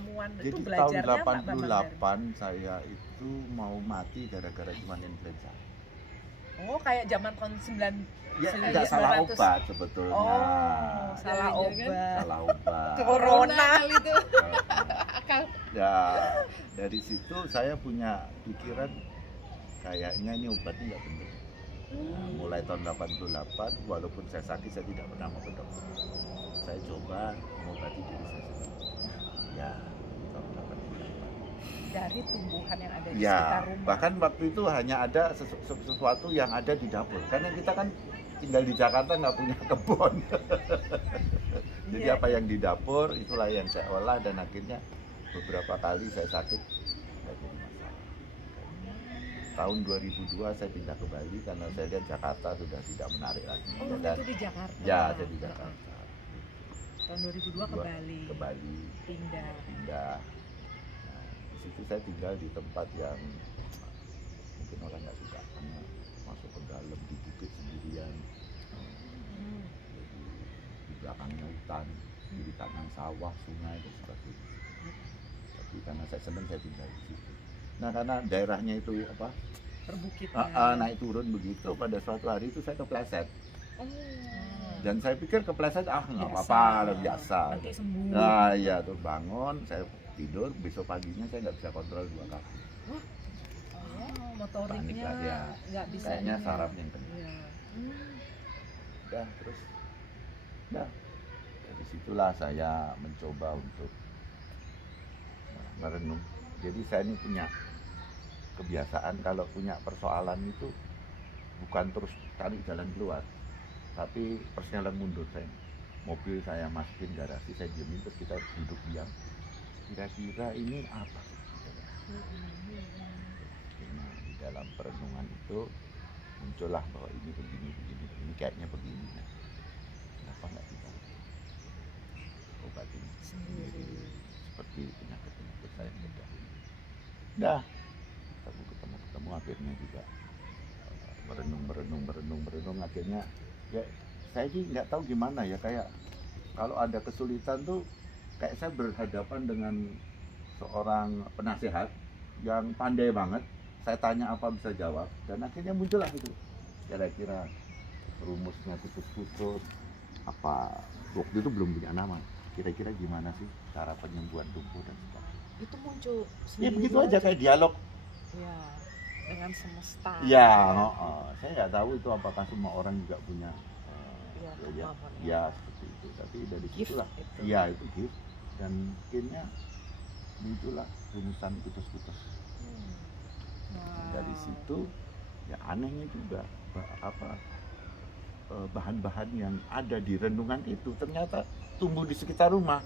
ramuan Jadi itu tahun belajarnya Pak Bambang dari? 88 saya itu mau mati gara-gara cuma influenza. Oh, kayak zaman tahun 9 Ya nggak salah 1900. obat sebetulnya. Oh, salah Jangan-jangan obat. Salah obat. Corona. kali itu. Akal. Ya dari situ saya punya pikiran kayaknya ini obatnya nggak benar. Nah, mulai tahun 88 walaupun saya sakit saya tidak pernah mau ke dokter. Saya coba mengobati diri saya sendiri. Ya tahun 88. Dari tumbuhan yang ada di Ya sekitar rumah. bahkan waktu itu hanya ada sesuatu yang ada di dapur karena kita kan tinggal di Jakarta nggak punya kebun. Jadi Iya. apa yang di dapur itulah yang saya olah dan akhirnya beberapa kali saya sakit nggak jadi masalah. Tahun 2002 saya pindah ke Bali karena saya lihat Jakarta sudah tidak menarik lagi. Oh, Dan itu di Jakarta. ya saya di Jakarta. Tahun 2002 ke Bali. Ke Bali. Pindah. Pindah. Nah, di situ saya tinggal di tempat yang mungkin orang nggak suka karena masuk ke dalam di bukit sendirian. Hmm. Jadi, di belakangnya hutan, di kanan sawah, sungai dan sebagainya. Tapi karena saya senang saya tinggal di situ. Nah karena daerahnya itu apa Perbukitan. naik turun begitu pada suatu hari itu saya kepleset Oh. dan saya pikir kepleset nggak Biasa. apa-apa biasa. Nanti sembuh. Nah iya terus bangun saya tidur besok paginya saya nggak bisa kontrol 2 kaki. Oh, Panik motoriknya lah ya. nggak bisa. Kayaknya ini. saraf yang kena. Iya. Udah terus udah dari situlah saya mencoba untuk merenung. Jadi saya ini punya kebiasaan kalau punya persoalan itu bukan terus cari jalan keluar, tapi persejalan mundur. Saya mobil saya masukin garasi, saya diemin terus kita duduk diam. Kira-kira ini apa? Nah, di dalam perenungan itu muncullah bahwa ini begini, kayaknya begini. Nah, kenapa nggak kita obatin sendiri seperti penyakit saya yang beda. Dah ketemu akhirnya juga merenung akhirnya ya saya sih nggak tahu gimana ya, kayak kalau ada kesulitan tuh kayak saya berhadapan dengan seorang penasehat yang pandai banget, saya tanya apa bisa jawab dan akhirnya muncullah itu kira-kira rumusnya putus-putus apa, waktu itu belum punya nama, kira-kira gimana sih cara penyembuhan tubuh dan sebagainya. Itu muncul Ya sendiri begitu aja kayak dialog. ya dengan semesta. Ya, saya nggak tahu itu apakah semua orang juga punya Iya, ya, kemampuan. ya seperti itu. Tapi dari Gift situlah, itu. ya itu gift dan akhirnya muncullah rumusan putus-putus. Wow. Dari situ ya anehnya juga bahan-bahan yang ada di renungan itu ternyata tumbuh di sekitar rumah.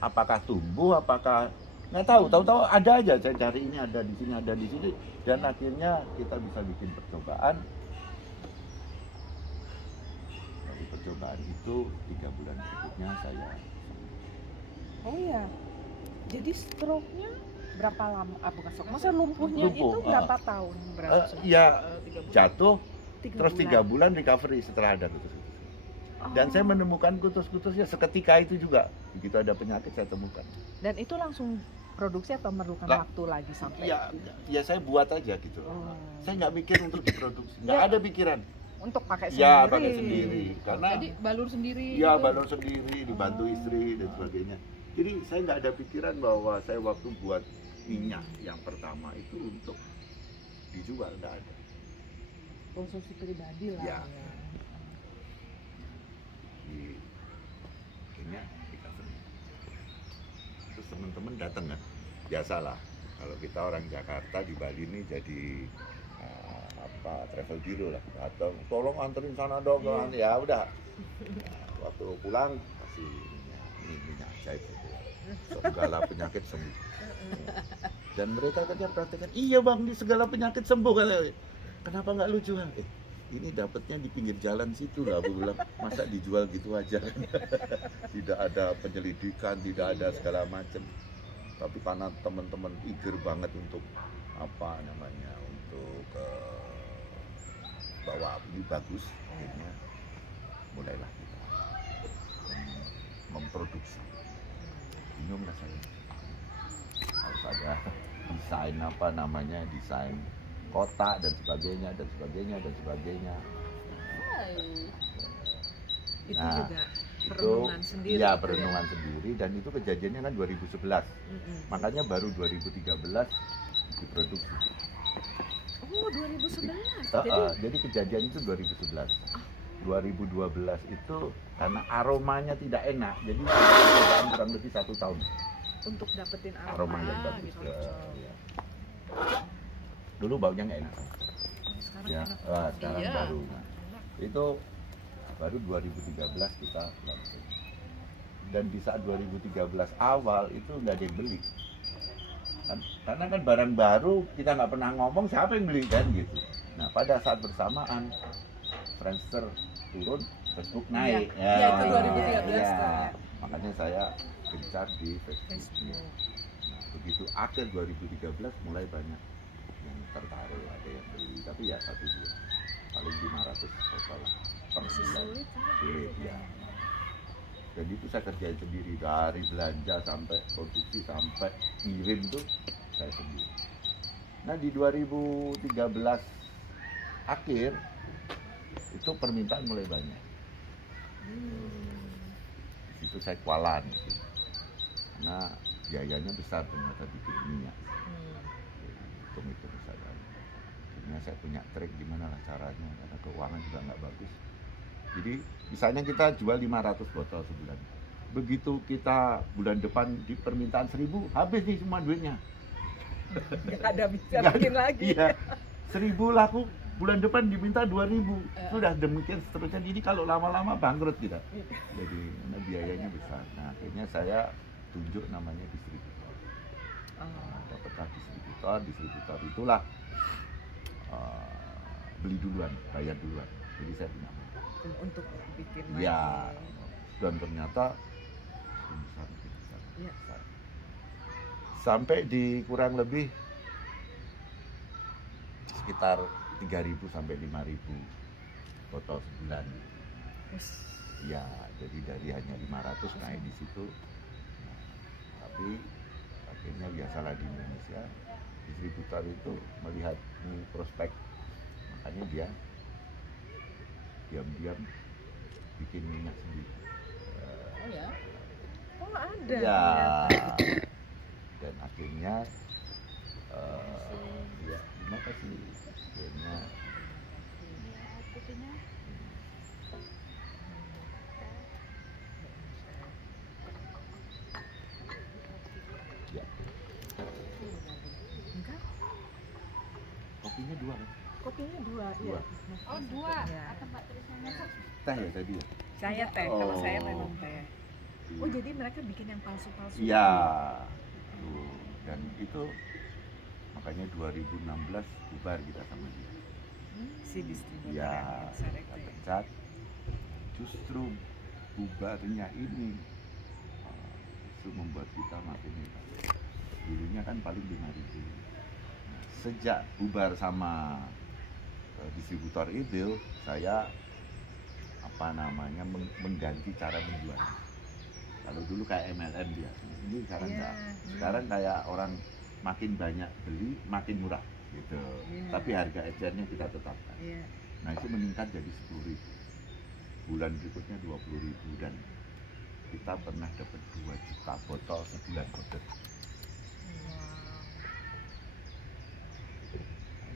Apakah tumbuh, apakah nggak tahu, tahu-tahu ada aja, saya cari ini ada di sini, ada di sini, dan akhirnya kita bisa bikin percobaan. Dari percobaan itu 3 bulan berikutnya saya Oh iya. Jadi stroke-nya berapa lama? Bukan stroke, maksudnya lumpuhnya Lumpuh, itu berapa tahun? Berapa? ya 3 bulan. jatuh, 3 terus 3 bulan recovery setelah ada kutus-kutus. Dan saya menemukan kutus-kutusnya seketika itu juga. Begitu ada penyakit saya temukan. Dan itu langsung produksi atau memerlukan Lah, waktu lagi sampai? Ya saya buat aja gitu. Oh. Saya nggak mikir untuk diproduksi, nggak Ya. ada pikiran. Untuk pakai sendiri. Ya pakai sendiri, karena Jadi balur sendiri. ya gitu. balon sendiri, dibantu istri dan sebagainya. Jadi saya nggak ada pikiran bahwa saya waktu buat minyak yang pertama itu untuk dijual, nggak ada. Konsumsi pribadi lah. Ya. Di akhirnya recovery. Terus teman-teman datang kan, biasalah. Kalau kita orang Jakarta di Bali ini jadi travel bureau lah, atau tolong anterin sana dong, ya udah. Waktu pulang kasih minyak ajaib gitu. Segala penyakit sembuh. Dan mereka kerja praktekkan, iya bang di segala penyakit sembuh kan. Kenapa nggak lu jual? Ini dapatnya di pinggir jalan situ lah, aku bilang masa dijual gitu aja. Tidak ada penyelidikan, tidak ada segala macam. Tapi karena teman-teman eager banget untuk apa namanya, untuk bahwa ini bagus, akhirnya mulailah kita memproduksi. bingung lah saya. Harus ada desain apa namanya, desain kotak dan sebagainya dan sebagainya dan sebagainya. Itu Nah, juga itu perenungan sendiri. ya gitu perenungan sendiri, dan itu kejadiannya kan 2011. Mm-mm. Makanya baru 2013 diproduksi. Oh, 2011. Jadi kejadian itu 2011. 2012 itu karena aromanya tidak enak, jadi percobaan kurang lebih 1 tahun Untuk dapetin aroma yang bagus. gitu. Ya. Dulu baunya nggak enak. Sekarang Ya, enak. sekarang Iya. baru. Nah, itu baru 2013 kita launching. Dan di saat 2013 awal itu nggak ada yang beli. Karena kan barang baru, kita nggak pernah ngomong siapa yang beli kan gitu. Nah, pada saat bersamaan Friendster turun, Facebook naik. Iya, itu 2013 tuh, ya. Makanya saya gencar di Facebook. Facebook. Nah, begitu akhir 2013 mulai banyak yang tertarik, ada yang beli, tapi ya 1-2, paling 500 total per Masih bulan. sulit kan? Sulit ya. Dan itu saya kerjain sendiri, dari belanja sampai produksi sampai ngirim tuh saya sendiri. Nah, di 2013 akhir itu permintaan mulai banyak. Di situ saya kualan gitu. Karena biayanya besar ternyata bikin minyak. Hitung-hitung saya. Akhirnya saya punya trik gimana lah caranya, karena keuangan juga nggak bagus. Jadi misalnya kita jual 500 botol sebulan. Begitu kita bulan depan di permintaan 1000, habis nih semua duitnya. Nggak ada bisa Nggak bikin ada. lagi. Iya. 1000 laku, bulan depan diminta 2000. Sudah demikian seterusnya. Jadi kalau lama-lama bangkrut kita. Jadi karena biayanya besar. Nah, akhirnya saya tunjuk namanya distributor. Nah, dapatlah distributor itulah beli duluan, bayar duluan. Jadi saya punya Untuk bikin ya, lagi. dan ternyata makin besar. Iya. Sampai di kurang lebih sekitar 3.000 sampai 5.000 botol sebulan. Ya, jadi dari hanya 500 naik di situ. Nah, tapi akhirnya biasalah di Indonesia, distributor itu melihat ini prospek, makanya dia diam-diam bikin minyak sendiri. Oh ya. Oh, ada. Ya, ternyata. dan akhirnya ya terima kasih. Akhirnya ya, Enggak, kopinya 2 kan? kopinya 2. Dua. Ya. Oh 2. Ya. Kata Mbak Trisna. Teh ya tadi ya? Saya teh, kalau saya Oh. memang teh. Oh, jadi mereka bikin yang palsu-palsu. Iya. Tuh. Dan itu makanya 2016 bubar kita sama dia. Si distributor Ya, yang besar kita itu ya. pecat. Justru bubarnya ini justru membuat kita makin hebat. Dulunya kan paling 5.000. Nah, sejak bubar sama distributor itu, saya apa namanya mengganti cara menjual. Kalau dulu kayak MLM dia, ini sekarang Iya. enggak. Sekarang kayak orang makin banyak beli, makin murah gitu. Iya. Tapi harga ecerannya kita tetapkan. Iya. Nah, itu meningkat jadi 10.000. Bulan berikutnya 20.000, dan kita pernah dapat 2 juta botol sebulan order.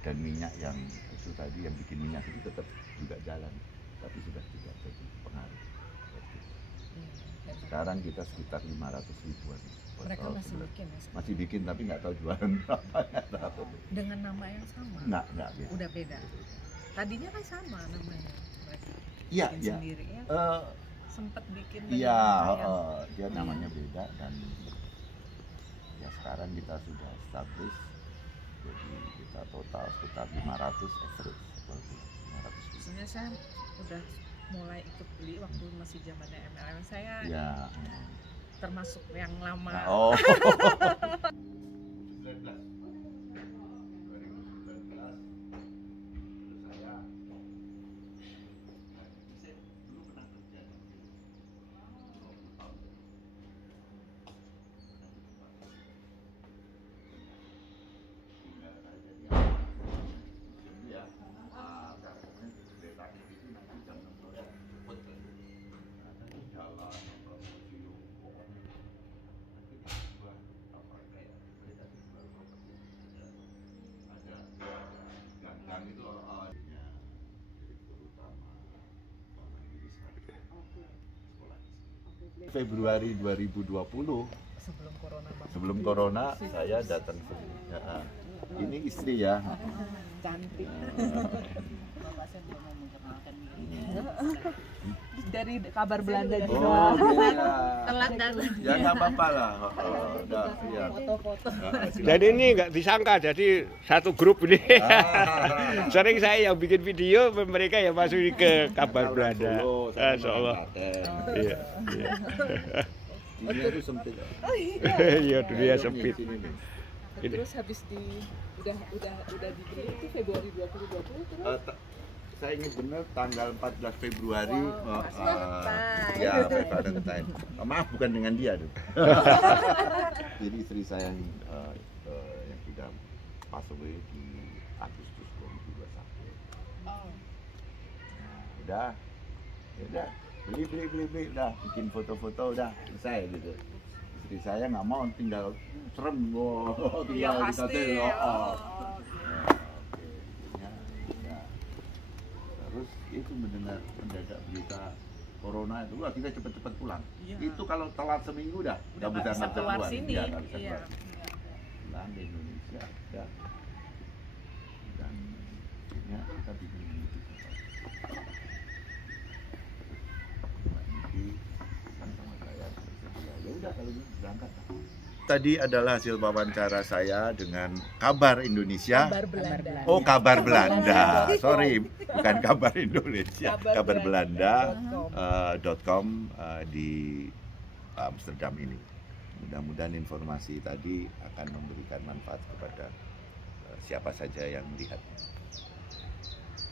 Dan minyak yang itu tadi, yang bikin minyak itu tetap juga jalan, tapi sudah tidak jadi pengaruh. Iya. Sekarang kita sekitar 500 ribuan botol Mereka masih sebulan. bikin ya sekarang? Masih bikin, tapi nggak tahu jualan berapa, nggak tahu. Dengan nama yang sama? Nggak beda. Udah beda. Tadinya kan sama namanya mereka. Iya, Bikin iya. sendiri ya. Sempet bikin dengan Iya, nama yang- dia namanya beda, dan ya sekarang kita sudah establish, jadi kita total sekitar 500 average, 500 ribu. Sebenarnya saya udah mulai ikut beli waktu masih zamannya MLM. Saya Ya. termasuk yang lama. Nah, oh. Februari 2020 sebelum corona saya datang sini. Ya, ini istri ya. Cantik. Bapak saya belum mau memperkenalkan diri. Dari kabar Belanda juga. Oh, iya. Telat dan Ya nggak apa-apa lah. Udah, iya. foto-foto. Silakan. Dan ini nggak disangka jadi satu grup ini. Ah. Sering saya yang bikin video, mereka yang masuk ke kabar Orang Belanda. Solo, sama Ah, orang Solo. Klaten. Iya, iya. Dunia itu sempit. Iya, dunia sempit. Sini nih. Ini. Terus habis udah dibeli itu Februari 2020 terus. Saya ingat benar tanggal 14 Februari. Wow, pas Valentine. Ya, pas Valentine. Maaf, bukan dengan dia tuh. Jadi istri saya yang sudah pass away di Agustus 2021. Oh. Nah, udah, beli, udah bikin foto-foto udah selesai gitu. Istri saya nggak mau, tinggal serem, tinggal di hotel. Terus itu mendadak berita corona itu, wah kita cepet-cepet pulang. Itu kalau telat seminggu udah Nggak bisa bisa keluar sini. Ya, nggak bisa Iya. keluar. Pulang ke Indonesia, ya. Dan akhirnya kita bikin YouTube. Sama saya bersedia. Ya udah kalau gitu berangkat. Tadi adalah hasil wawancara saya dengan Kabar Indonesia. Kabar Belanda. Oh, Kabar Belanda. Sorry, bukan Kabar Indonesia. Kabar Belanda .com di Amsterdam ini. Mudah-mudahan informasi tadi akan memberikan manfaat kepada siapa saja yang melihatnya.